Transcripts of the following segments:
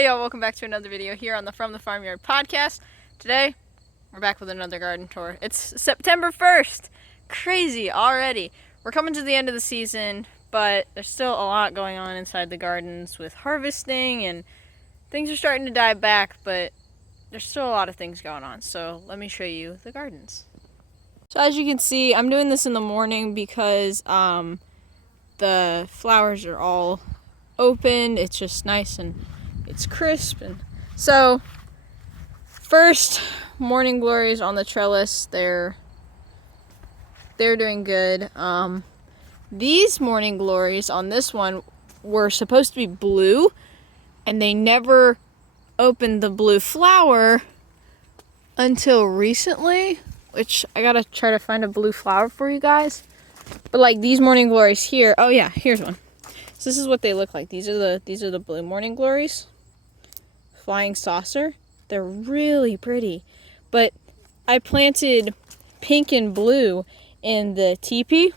Hey y'all, welcome back to another video here on the From the Farmyard podcast. Today, we're back with another garden tour. It's September 1st. Crazy already. We're coming to the end of the season, but there's still a lot going on inside the gardens with harvesting and things are starting to die back, but there's still a lot of things going on. So let me show you the gardens. So as you can see, I'm doing this in the morning because the flowers are all open. It's just nice and it's crisp. And so first, morning glories on the trellis. They're doing good. These morning glories on this one were supposed to be blue, and they never opened the blue flower until recently, which I gotta try to find a blue flower for you guys. But like these morning glories here, oh yeah, here's one. So this is what they look like. These are the blue morning glories. Flying saucer. They're really pretty. But I planted pink and blue in the teepee,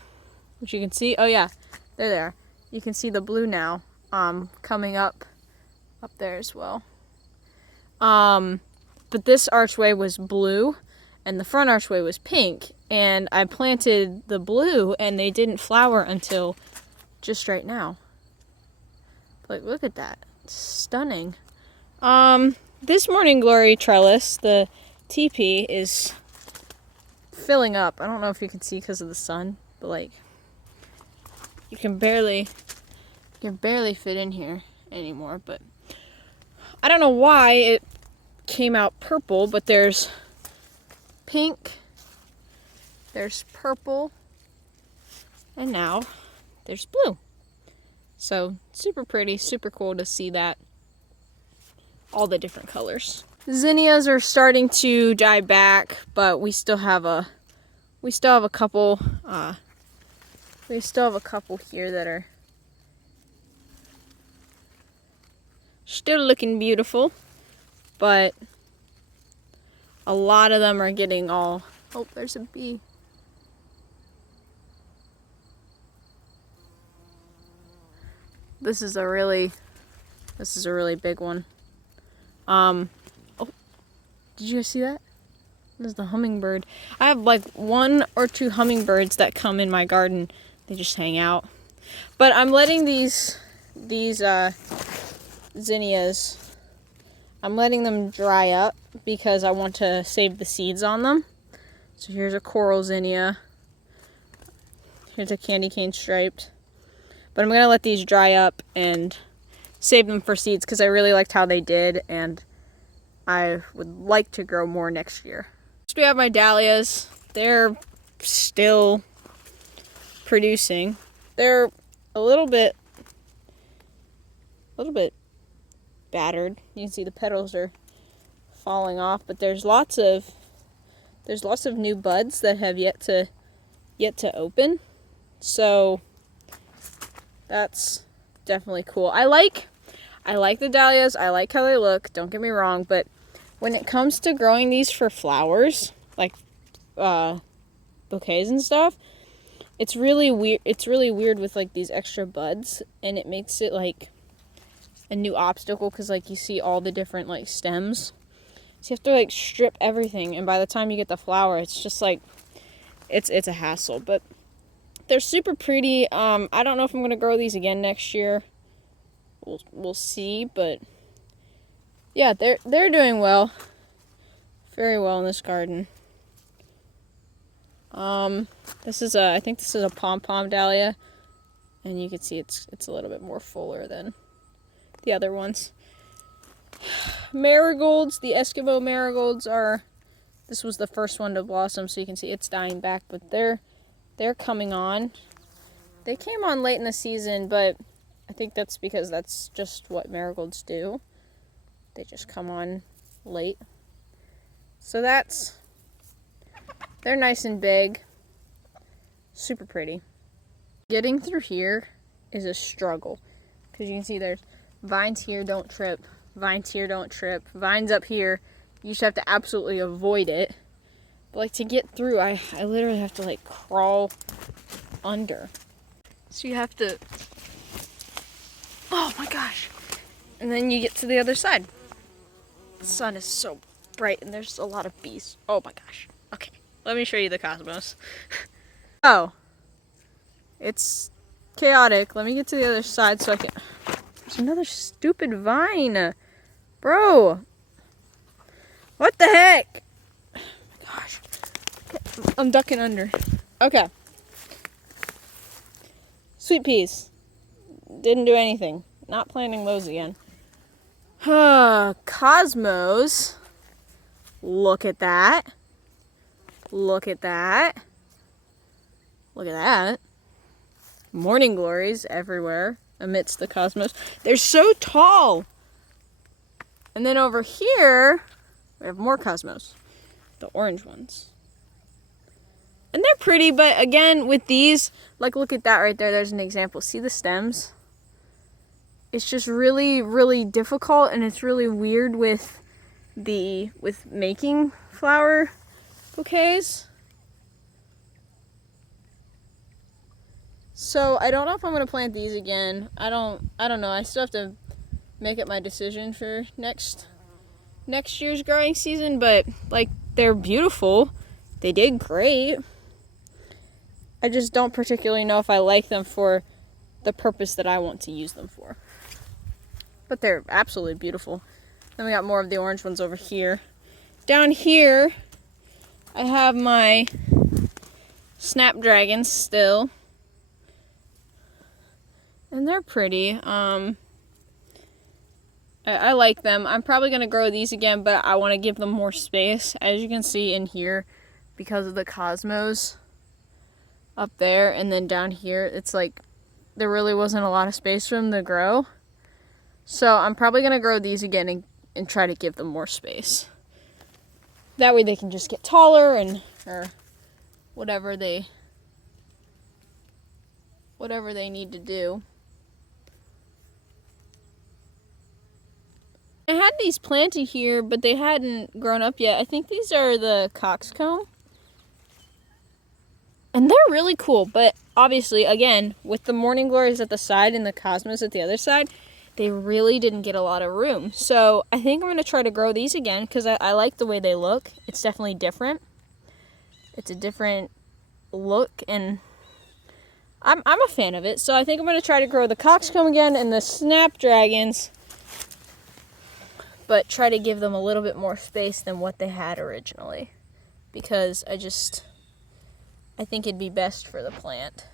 which you can see. Oh yeah, they're there. You can see the blue now coming up there as well. But this archway was blue and the front archway was pink, and I planted the blue and they didn't flower until just right now. Like, look at that. It's stunning. This morning glory trellis, the teepee, is filling up. I don't know if you can see because of the sun, but like you can barely fit in here anymore. But I don't know why it came out purple, but there's pink, there's purple, and now there's blue. So super pretty, super cool to see that. All the different colors. Zinnias are starting to die back, but we still have a couple here that are still looking beautiful, but a lot of them are getting all, oh, there's a bee. This is a really big one. Oh, did you guys see that? This is the hummingbird. I have like 1 or 2 hummingbirds that come in my garden. They just hang out. But I'm letting these zinnias, I'm letting them dry up because I want to save the seeds on them. So here's a coral zinnia. Here's a candy cane striped. But I'm gonna let these dry up and save them for seeds because I really liked how they did, and I would like to grow more next year. Next we have my dahlias. They're still producing. They're a little bit battered. You can see the petals are falling off, but there's lots of new buds that have yet to open. So that's definitely cool. I like the dahlias. I like how they look. Don't get me wrong, but when it comes to growing these for flowers, like bouquets and stuff, it's really weird. It's really weird with like these extra buds, and it makes it like a new obstacle because like you see all the different like stems. So you have to like strip everything, and by the time you get the flower, it's just like it's a hassle. But they're super pretty. I don't know if I'm gonna grow these again next year. We'll see, but yeah, they're doing well, very well in this garden. This is I think this is a pom-pom dahlia, and you can see it's a little bit more fuller than the other ones. Marigolds, the Eskimo marigolds this was the first one to blossom, so you can see it's dying back, but they're coming on. They came on late in the season, but I think that's because that's just what marigolds do. They just come on late. So they're nice and big. Super pretty. Getting through here is a struggle, because you can see there's vines here, don't trip. Vines here, don't trip. Vines up here, you just have to absolutely avoid it. But like to get through, I literally have to like crawl under. So you have to, oh my gosh. And then you get to the other side. The sun is so bright and there's a lot of bees. Oh my gosh. Okay, let me show you the cosmos. Oh, it's chaotic. Let me get to the other side so I can... There's another stupid vine. Bro. What the heck? Oh my gosh. Okay, I'm ducking under. Okay. Sweet peas. Didn't do anything. Not planting those again. Cosmos. Look at that. Look at that. Look at that. Morning glories everywhere amidst the cosmos. They're so tall. And then over here, we have more cosmos. The orange ones. And they're pretty, but again, with these, like look at that right there. There's an example. See the stems? It's just really, really difficult, and it's really weird with making flower bouquets. So I don't know if I'm gonna plant these again. I don't know. I still have to make up my decision for next year's growing season, but like they're beautiful. They did great. I just don't particularly know if I like them for the purpose that I want to use them for. But they're absolutely beautiful. Then we got more of the orange ones over here. Down here, I have my snapdragons still. And they're pretty. I like them. I'm probably going to grow these again, but I want to give them more space. As you can see in here, because of the cosmos up there, and then down here, it's like there really wasn't a lot of space for them to grow. So I'm probably going to grow these again and try to give them more space. That way they can just get taller or whatever they need to do. I had these planted here, but they hadn't grown up yet. I think these are the coxcomb. And they're really cool, but obviously, again, with the morning glories at the side and the cosmos at the other side, they really didn't get a lot of room. So I think I'm going to try to grow these again because I like the way they look. It's definitely different. It's a different look, and I'm a fan of it. So I think I'm going to try to grow the coxcomb again and the snapdragons, but try to give them a little bit more space than what they had originally, because I think it'd be best for the plant.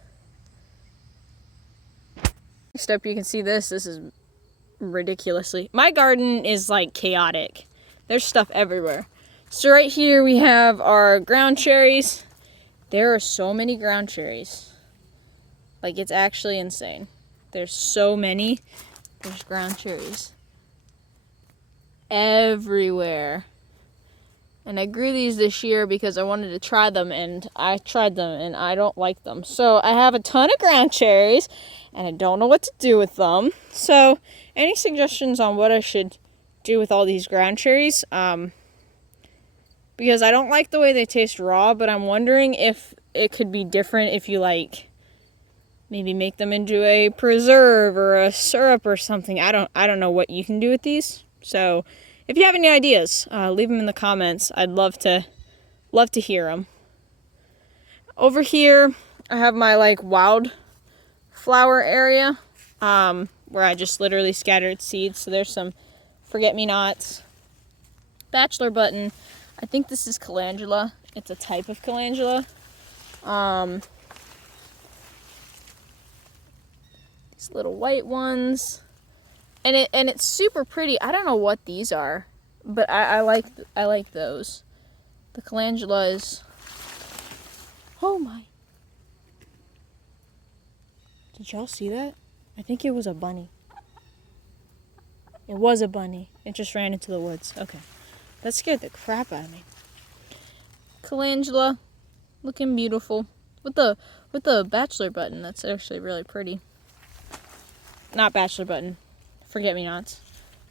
Next up, you can see this. This is ridiculously... My garden is like chaotic. There's stuff everywhere. So right here we have our ground cherries. There are so many ground cherries. Like, it's actually insane. There's so many. There's ground cherries everywhere. And I grew these this year because I wanted to try them, and I tried them, and I don't like them. So I have a ton of ground cherries, and I don't know what to do with them. So any suggestions on what I should do with all these ground cherries? Because I don't like the way they taste raw, but I'm wondering if it could be different if you maybe make them into a preserve or a syrup or something. I don't know what you can do with these. So if you have any ideas, leave them in the comments. I'd love to hear them. Over here, I have my wild flower area, where I just literally scattered seeds. So there's some forget-me-nots, bachelor button. I think this is calendula. It's a type of calendula. These little white ones. And it's super pretty. I don't know what these are, but I like those. The calendula is... Oh my. Did y'all see that? I think it was a bunny. It was a bunny. It just ran into the woods. Okay. That scared the crap out of me. Calendula, looking beautiful. With the bachelor button, that's actually really pretty. Not bachelor button. Forget-me-nots.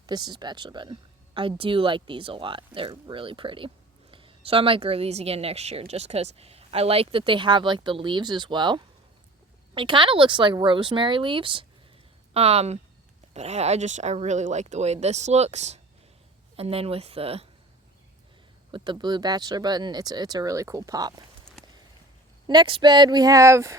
This is bachelor button. I do like these a lot. They're really pretty. So I might grow these again next year just because I like that they have the leaves as well. It kind of looks like rosemary leaves. But But I really like the way this looks. And then with the blue bachelor button, it's a really cool pop. Next bed we have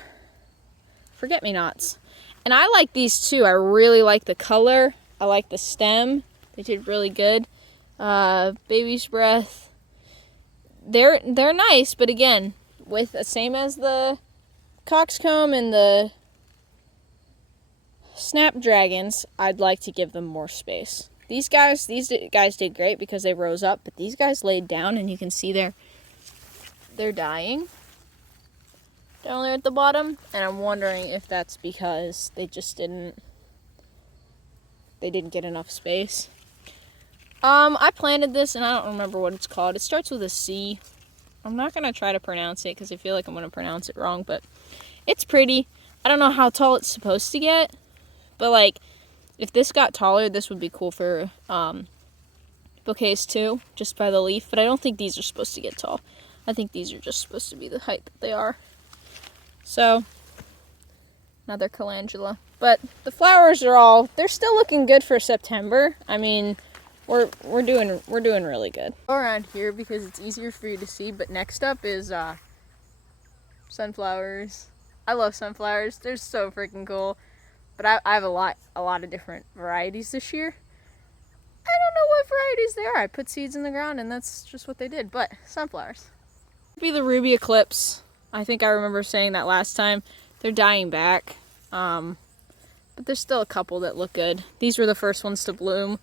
forget-me-nots. And I like these too. I really like the color. I like the stem. They did really good. Baby's breath. They're nice, but again, with the same as the coxcomb and the snapdragons, I'd like to give them more space. These guys did great because they rose up, but these guys laid down, and you can see they're dying down there at the bottom, and I'm wondering if that's because they didn't get enough space. I planted this, and I don't remember what it's called. It starts with a C. I'm not going to try to pronounce it because I feel like I'm going to pronounce it wrong, but it's pretty. I don't know how tall it's supposed to get, but like, if this got taller, this would be cool for bouquets too, just by the leaf, but I don't think these are supposed to get tall. I think these are just supposed to be the height that they are. So, another calendula. But the flowers they're still looking good for September. I mean, we're doing really good. Go around here because it's easier for you to see, but next up is sunflowers. I love sunflowers. They're so freaking cool. But I have a lot of different varieties this year. I don't know what varieties they are. I put seeds in the ground and that's just what they did. But sunflowers. Be the ruby eclipse. I think I remember saying that last time. They're dying back. But there's still a couple that look good. These were the first ones to bloom.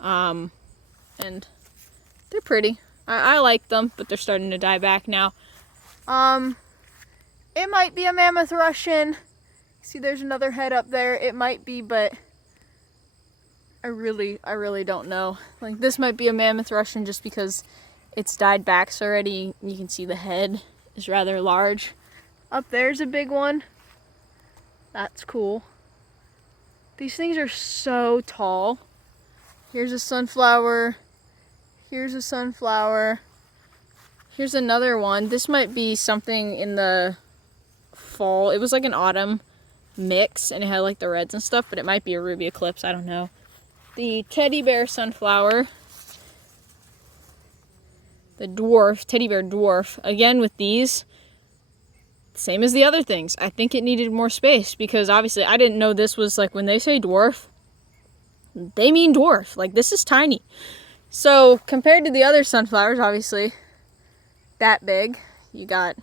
And they're pretty. I like them, but they're starting to die back now. It might be a mammoth Russian. See, there's another head up there. It might be, but I really don't know. Like, this might be a mammoth Russian just because it's died back already. You can see the head is rather large. Up there's a big one. That's cool. These things are so tall. Here's a sunflower. Here's a sunflower. Here's another one. This might be something in the fall. It was like an autumn mix, and it had like the reds and stuff, but it might be a ruby eclipse. I don't know. The teddy bear sunflower. The dwarf, teddy bear dwarf. Again with these, same as the other things. I think it needed more space because obviously I didn't know this was like, when they say dwarf, they mean dwarf. Like, this is tiny. So compared to the other sunflowers, obviously that big, you got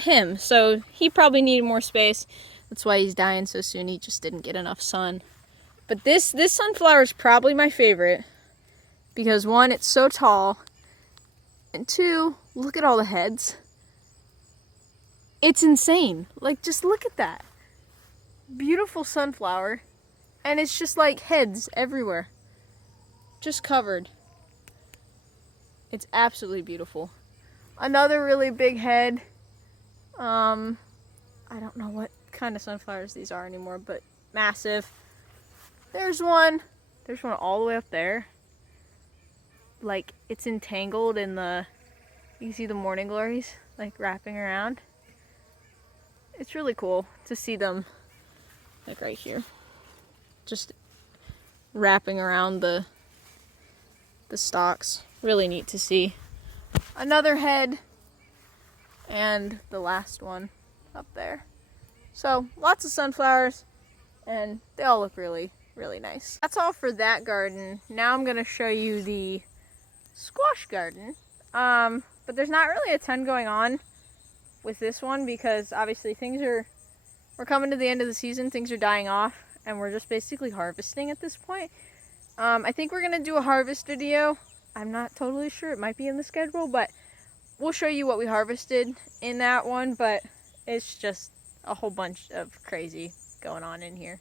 him. So he probably needed more space. That's why he's dying so soon. He just didn't get enough sun. But this sunflower is probably my favorite because one, it's so tall, and two, look at all the heads. It's insane. Like, just look at that. Beautiful sunflower. And it's just like heads everywhere. Just covered. It's absolutely beautiful. Another really big head. I don't know what kind of sunflowers these are anymore, but massive. There's one all the way up there. Like, it's entangled in you can see the morning glories, like, wrapping around. It's really cool to see them, like, right here. Just wrapping around the stalks. Really neat to see. Another head, and the last one up there. So, lots of sunflowers, and they all look really, really nice. That's all for that garden. Now I'm going to show you the squash garden. But there's not really a ton going on with this one because obviously we're coming to the end of the season, things are dying off, and we're just basically harvesting at this point. I think we're going to do a harvest video. I'm not totally sure. It might be in the schedule, but we'll show you what we harvested in that one, but it's just a whole bunch of crazy going on in here.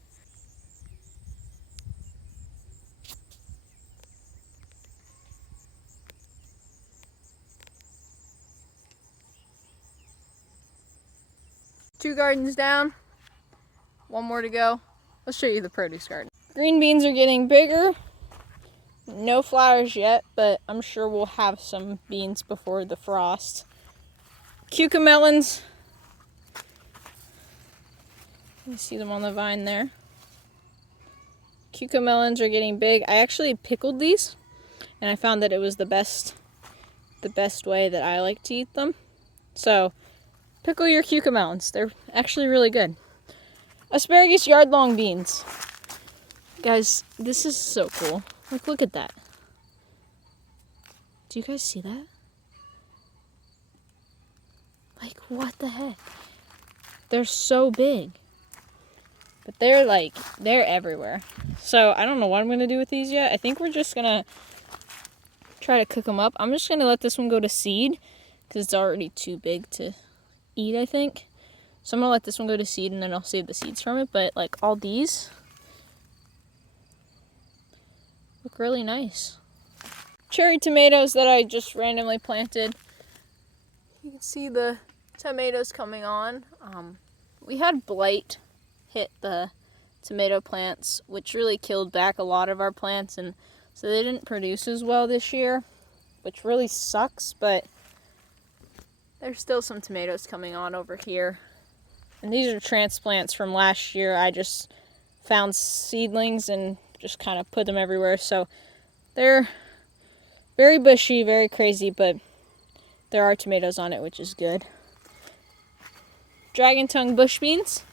Two gardens down, one more to go. Let's show you the produce garden. Green beans are getting bigger. No flowers yet, but I'm sure we'll have some beans before the frost. Cucamelons. You see them on the vine there. Cucamelons are getting big. I actually pickled these, and I found that it was the best way that I like to eat them. So, pickle your cucamelons. They're actually really good. Asparagus yard-long beans. Guys, this is so cool. Like, look at that. Do you guys see that? Like, what the heck? They're so big. But they're everywhere. So, I don't know what I'm going to do with these yet. I think we're just going to try to cook them up. I'm just going to let this one go to seed because it's already too big to eat, I think. So, I'm going to let this one go to seed and then I'll save the seeds from it. But, like, all these look really nice. Cherry tomatoes that I just randomly planted. You can see the tomatoes coming on. We had blight hit the tomato plants, which really killed back a lot of our plants, and so they didn't produce as well this year, which really sucks, but there's still some tomatoes coming on over here. And these are transplants from last year. I just found seedlings and just kind of put them everywhere, so they're very bushy, very crazy, but there are tomatoes on it, which is good. Dragon tongue bush beans.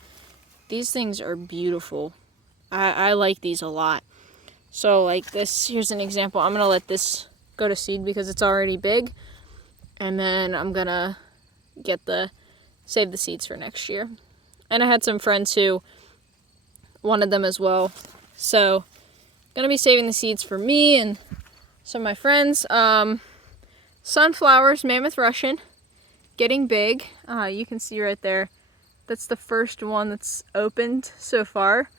These things are beautiful. I like these a lot. So like this, here's an example. I'm going to let this go to seed because it's already big. And then I'm going to save the seeds for next year. And I had some friends who wanted them as well. So I'm going to be saving the seeds for me and some of my friends. Sunflowers, Mammoth Russian, getting big. You can see right there. That's the first one that's opened so far.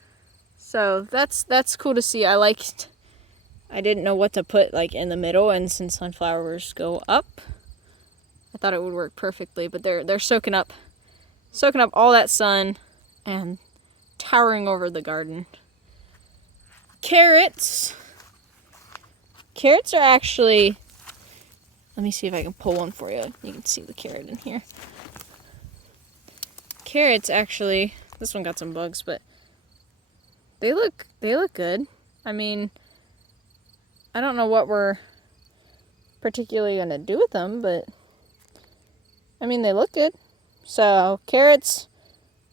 So that's cool to see. I didn't know what to put like in the middle, and since sunflowers go up, I thought it would work perfectly. But they're soaking up all that sun and towering over the garden. Carrots. Carrots are actually, let me see if I can pull one for you. You can see the carrot in here. Carrots actually, this one got some bugs, but they look good. I mean, I don't know what we're particularly going to do with them, but I mean, they look good. So, carrots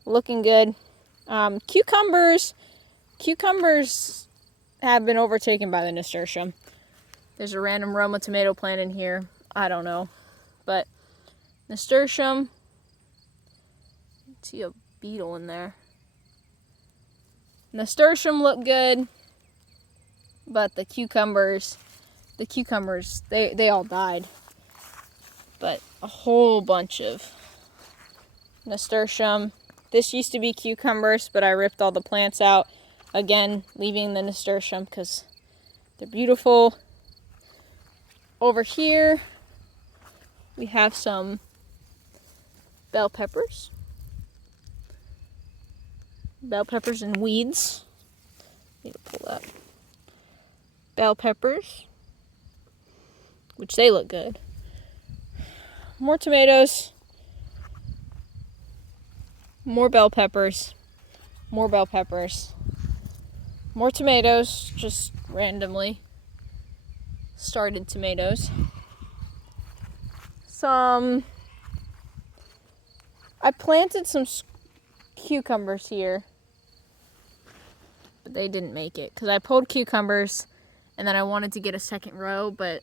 looking good. Cucumbers have been overtaken by the nasturtium. There's a random Roma tomato plant in here. I don't know. But nasturtium, see a beetle in there. Nasturtium look good, but the cucumbers, they all died. But a whole bunch of nasturtium. This used to be cucumbers, but I ripped all the plants out. Again, leaving the nasturtium because they're beautiful. Over here, we have some bell peppers. Bell peppers and weeds. Need to pull that. Bell peppers, which they look good. More tomatoes. More bell peppers. More bell peppers. More tomatoes, just randomly started tomatoes. I planted some cucumbers here, but they didn't make it because I pulled cucumbers and then I wanted to get a second row, but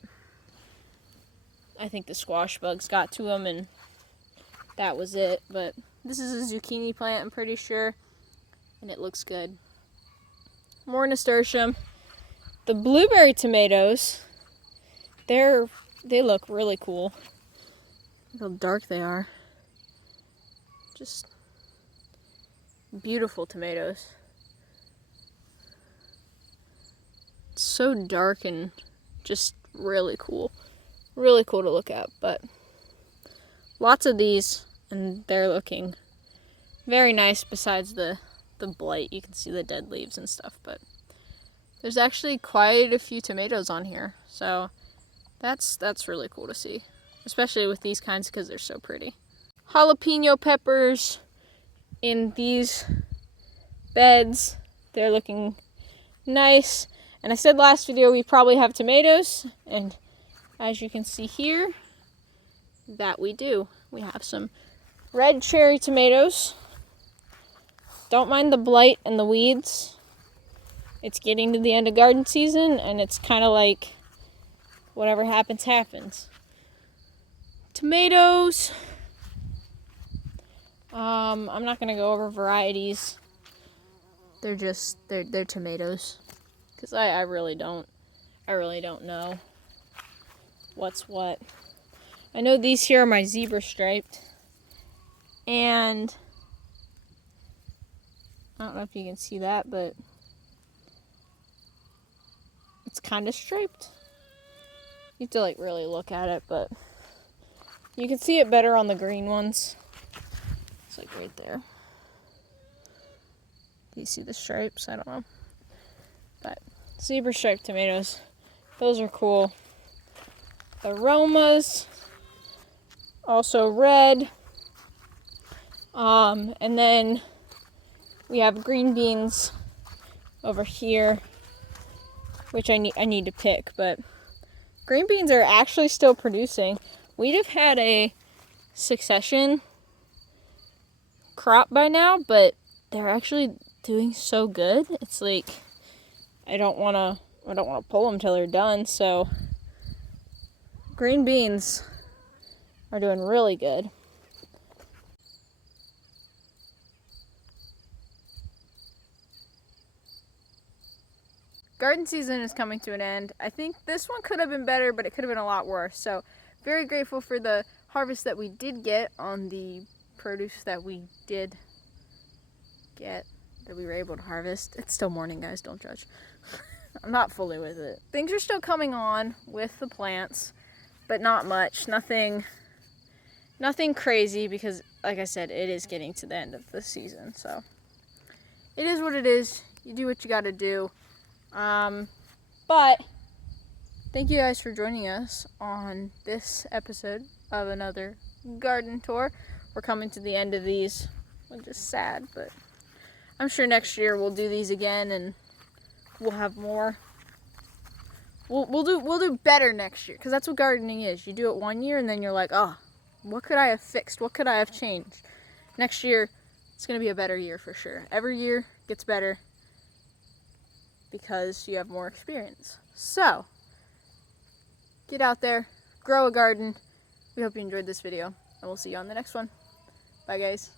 I think the squash bugs got to them and that was it. But this is a zucchini plant, I'm pretty sure, and it looks good. More nasturtium. The blueberry tomatoes, they look really cool. Look how dark they are. Just beautiful tomatoes. It's so dark and just really cool. Really cool to look at, but lots of these, and they're looking very nice besides the blight. You can see the dead leaves and stuff, but there's actually quite a few tomatoes on here, so that's really cool to see, especially with these kinds because they're so pretty. Jalapeno peppers in these beds, they're looking nice. And I said last video we probably have tomatoes, and as you can see here, that we do. We have some red cherry tomatoes. Don't mind the blight and the weeds. It's getting to the end of garden season, and it's kind of like whatever happens, happens. Tomatoes. I'm not gonna go over varieties. They're tomatoes. Because I really don't know what's what. I know these here are my zebra striped. And I don't know if you can see that, but it's kind of striped. You have to like really look at it, but you can see it better on the green ones. It's like right there. Do you see the stripes? I don't know. But zebra striped tomatoes, those are cool. Aromas, also red. And then we have green beans over here, which I need to pick, but green beans are actually still producing. We'd have had a succession crop by now, but they're actually doing so good. It's like I don't want to pull them till they're done. So green beans are doing really good. Garden season is coming to an end. I think this one could have been better, but it could have been a lot worse. So very grateful for the harvest that we did get on the produce that we did get, that we were able to harvest. It's still morning, guys, don't judge. I'm not fully with it. Things are still coming on with the plants, but not much. Nothing crazy, because like I said, it is getting to the end of the season. So it is what it is. You do what you got to do. But thank you guys for joining us on this episode of another garden tour. We're coming to the end of these, which is sad, but I'm sure next year we'll do these again and we'll have more. We'll do better next year, because that's what gardening is. You do it one year and then you're like, oh, what could I have fixed? What could I have changed? Next year, it's going to be a better year for sure. Every year gets better because you have more experience. So, get out there, grow a garden. We hope you enjoyed this video, and we'll see you on the next one. Bye, guys.